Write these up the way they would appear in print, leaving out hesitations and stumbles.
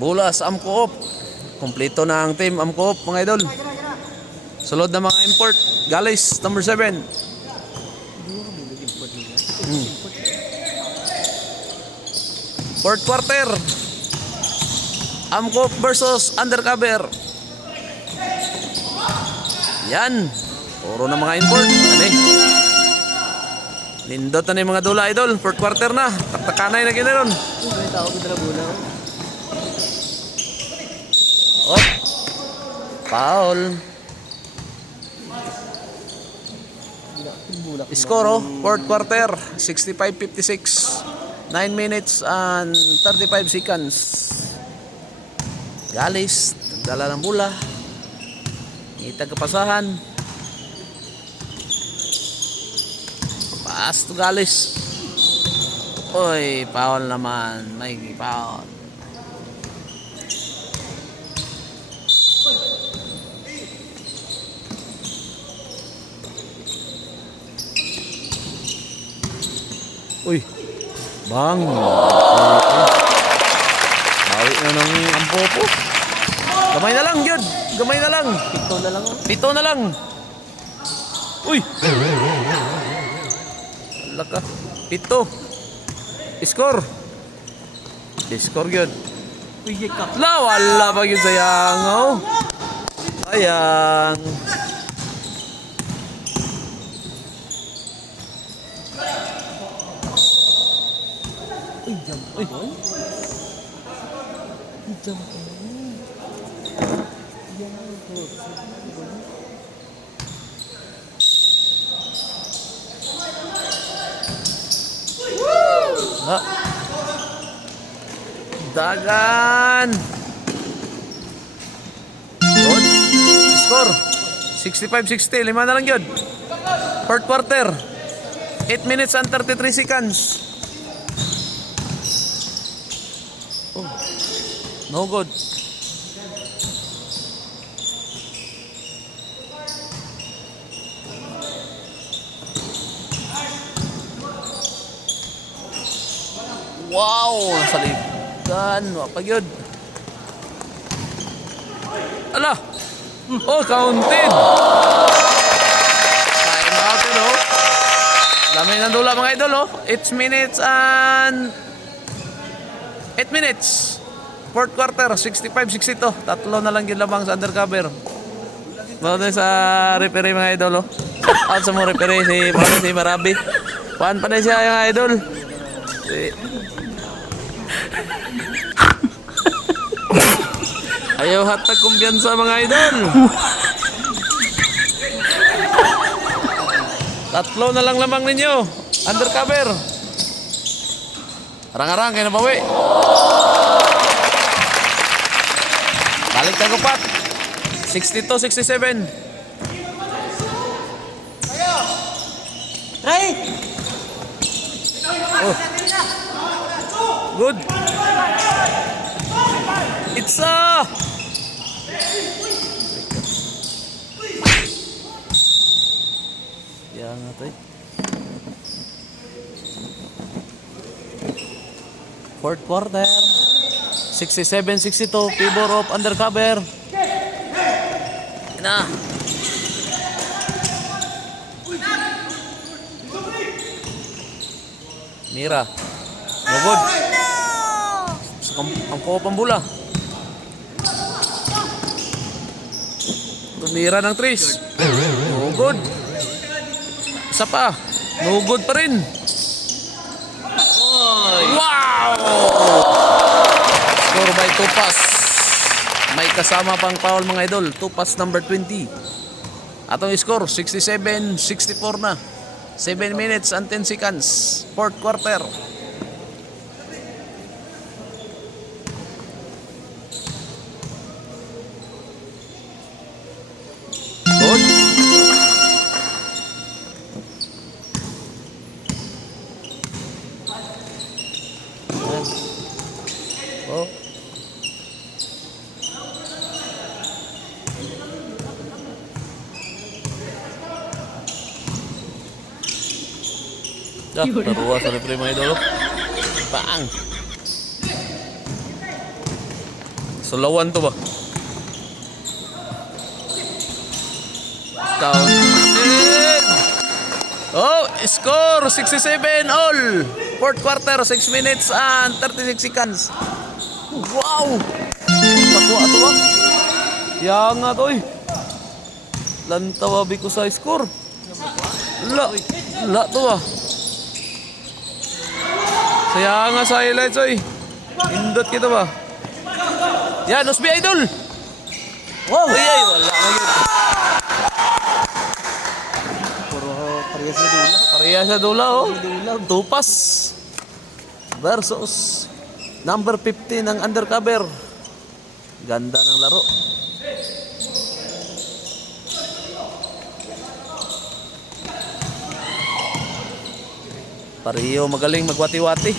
Bulas Amcoop. Kompleto na ang team Amcoop mga idol. Sulod na mga import. Galis number 7. Fourth quarter. Amcoop versus Undercover. Yan. Puro na mga import. Ano eh? Nindot na yung mga dula idol. Fourth quarter na. Taktakanay na ginaron. Oh. Foul. Score oh. Fourth quarter. 65-56. 9 minutes and 35 seconds. Galis. Nagdala ng bola. Ngitag kapasahan. Pass to Galis. Oy, foul naman. May foul. Uy. Bang. Bawi na ng Ampopo. Gamay na lang, Jud. Gamay na lang. Pito na lang. Pito na lang. Uy. Laka. Pito. Score. Score yun. Uy, kap. Wala pa yun sayang. Oh. Sayang. Uy, jump Uy. ball. Uy, jump ball. Ah. Dagan. Good. Score. 65-60. 5 na lang yun. Fourth quarter. 8 minutes and 33 seconds. Oh. No good. Wow, nasa ligan. Wapag yun. Ala. Oh, counted. Time out yun, oh. Lamay ng dula mga idol, oh. 8 minutes and 8 minutes. Fourth quarter, 65-62. Tatlo na lang yun lamang sa Undercover. Bago sa referee mga idol, oh. Out sa mga referee si Marabi. Paan pa na siya yung idol. Ayaw hatag kumbiyansa mga idol. Tatlo na lang lamang ninyo. Undercover. Arang-arang kayo na bawi. Balik na kupat. 62-67. Try! Oh. Good. It's Yan nga to eh. Fourth quarter. 67-62. Favor of Undercover. Na. Mira. No good. Ang kopang bola. Tumira ng Tris. No good. Isa pa. No good pa rin. Wow! Score by Tupas. May kasama pang foul mga idol. Tupas number 20. Atong score 67-64 na. 7 minutes and 10 seconds. Fourth quarter. Good. Oh. Dah, taruha sa replay mga idol. Bang. Sulawan to ba? Counted. Oh, score 67 all. Fourth quarter, 6 minutes and 36 seconds. Wow! Nakuha to ba? Yang nga to eh. Lantawabi ko sa score. La to ba? Saya nga sa highlights oy. Indot kita ba? Yan, Osby Idol. Wow! Ay, wala na yun. Puro parehas na dula. Pareha sa dula oh. Dula. Tupas versus number 15 ng undercover. Ganda ng laro. Pareho magaling magwati-wati.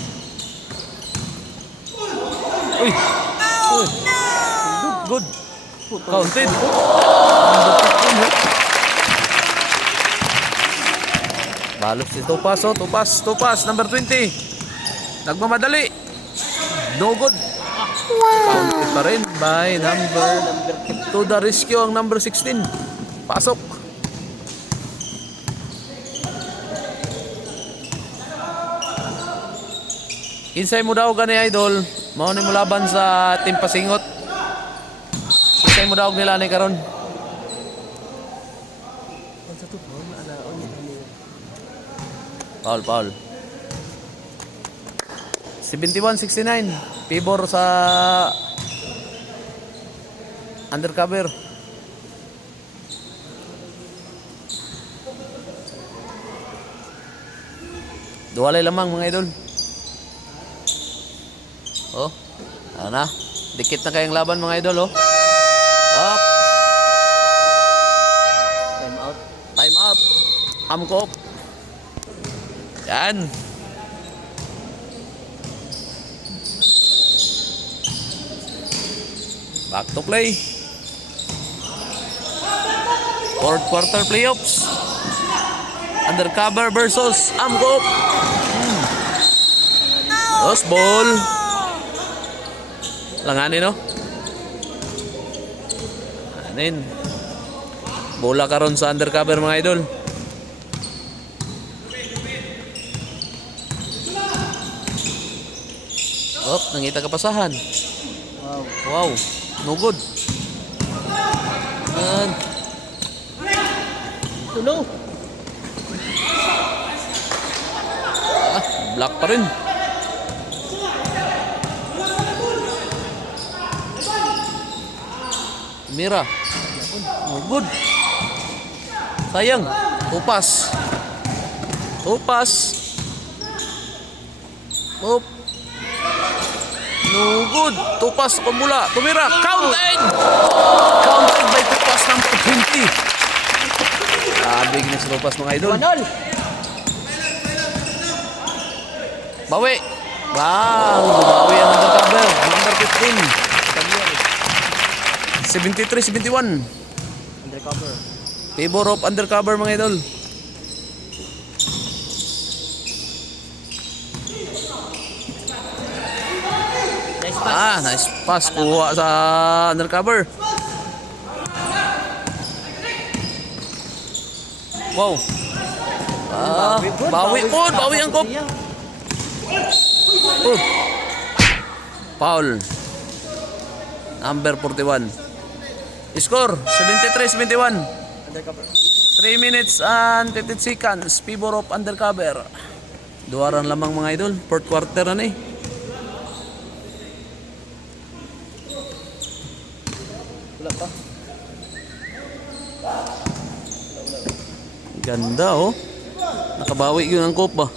Uy. Uy. Good. Counted. Balos si Tupas, oh. Tupas, number 20. Nagmamadali. No good. Counted pa rin by number to the rescue ang number 16. Pasok. Insay mo daw gani Idol. Mao ni mo laban sa Team Pasingot. Insay mo daw nila ni karon. Sa to po, maalaon ni. Paul. 71-69. Pibor sa undercover. Duwalay lamang mga idol. Oh, ano na? Dikit na kayong laban mga idol, oh. Up. Time out. Time out. Amkop. Yan. Back to play. Fourth quarter playoffs. Undercover versus Amkop. Lost ball. Langanin, no? Anin. Bola karon sa undercover mga idol. Oh, nangita kapasahan. Wow. Wow, no good. And Tulo. black pa rin. Mira. No good. Sayang. Tupas. Up. No good. Tupas kumula. Tumira. Counted. Counted by Tupas number 20. Big na si Tupas mga idol. 1-0. Bawi. Wow. Bawi ang undercover. Number 15. 73-71. Undercover. Favor of undercover mga idol. Nice pass. Nice pass kuha sa undercover. Wow. Bawi ang kop. Foul. Number 41. Score 73-71. Undercover. 3 minutes and 50 seconds. Favor of undercover. Duwaran lamang mga idol. Fourth quarter na eh. Wala pa. Ganda oh. Nakabawi yun ang kop ba.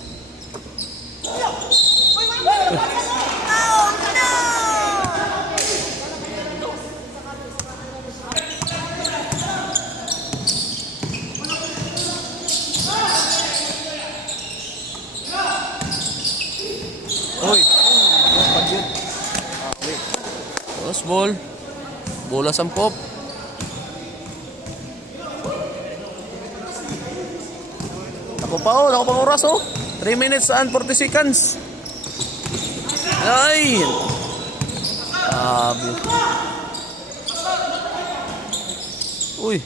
Uy. Cross ball. Bola sampop. Ako pang oras oh. 3 minutes and 40 seconds. Ay. Grabe. Uy.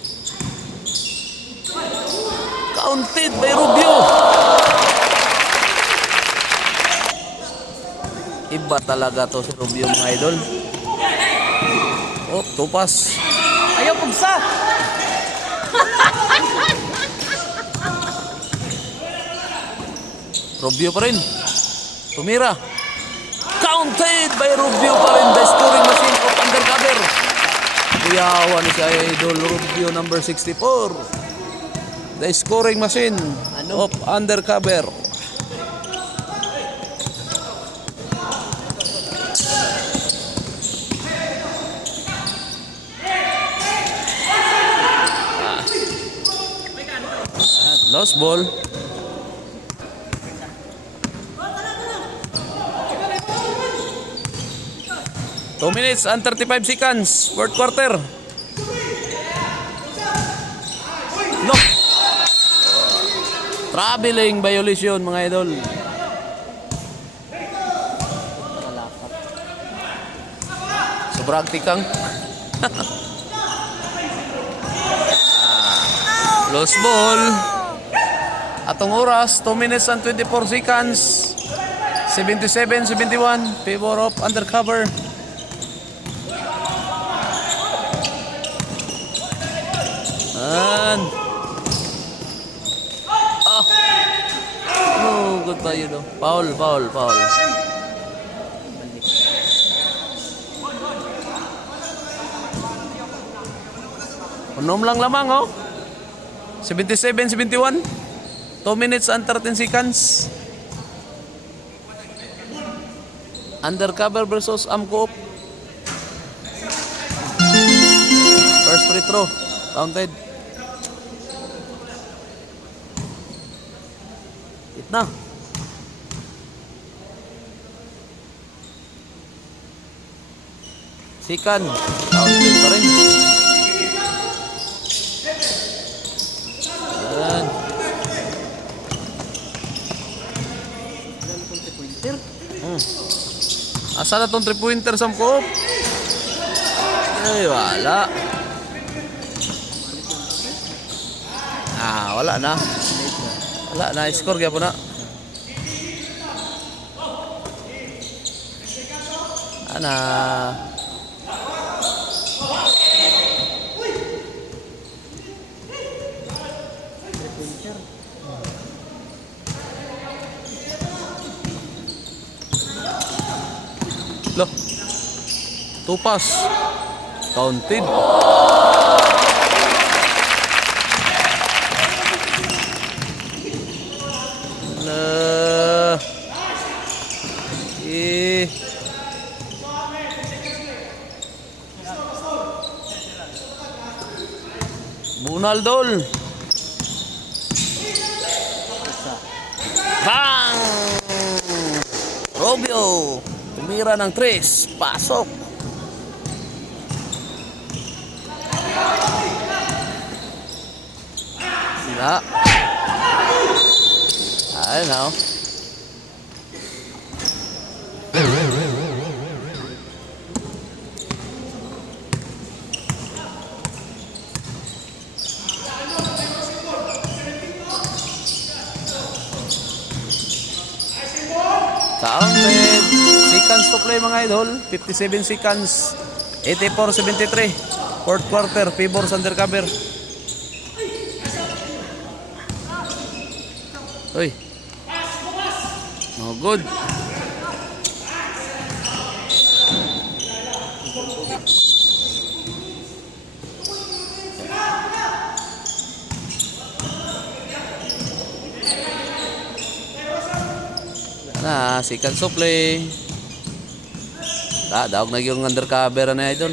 Counted by Rubio. Iba talaga to si Rubio mga idol. Oh, tupas. Ayaw pugsa! Rubio pa rin. Tumira. Counted by Rubio pa rin. The scoring machine of undercover. Kuyawa ni si idol Rubio number 64. The scoring machine of undercover. Lost ball. Two minutes and 35 seconds. Fourth quarter. No. Traveling violation mga idol. Sobrang tikang. Lost ball. Atong oras, 2 minutes and 24 seconds. 77-71. Favor of undercover. And no, good pa yun. Foul. Unom lang lamang, oh. 77-71. 2 minutes and 13 seconds. Undercover versus Amcoop. First free throw. Counted. Hit na. Second. Counted pa rin. Yan. Asa na tong 3-pointer sa Amcoop? Ay, wala. Wala na. Wala na. Score kaya po na. Ana. Loh. Tupas. Counted. Bunaldol. Bang! Rubio. Tumira ng 3. Pasok. Sila. Ayun na. Counted. Seconds to play mga idol. 57 seconds. 84-73. Fourth quarter. Favors undercover. Uy. No good. Na, second to play. Daog na yung undercover na idol.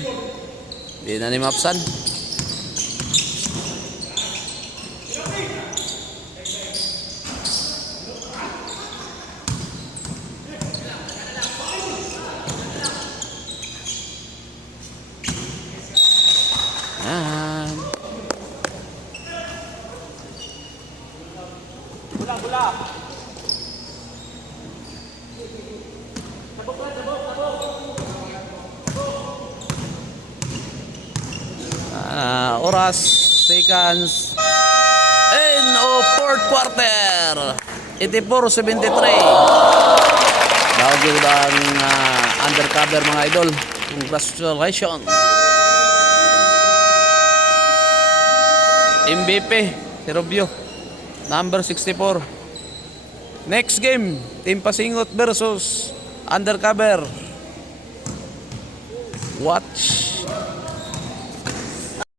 Di na ni mapsan. Oras, seconds. End of fourth quarter. 84-73. Dahil yun ang undercover mga idol. Congratulations. MVP, si Rubio. Number 64. Next game, Team Pasingot versus Undercover. Watch.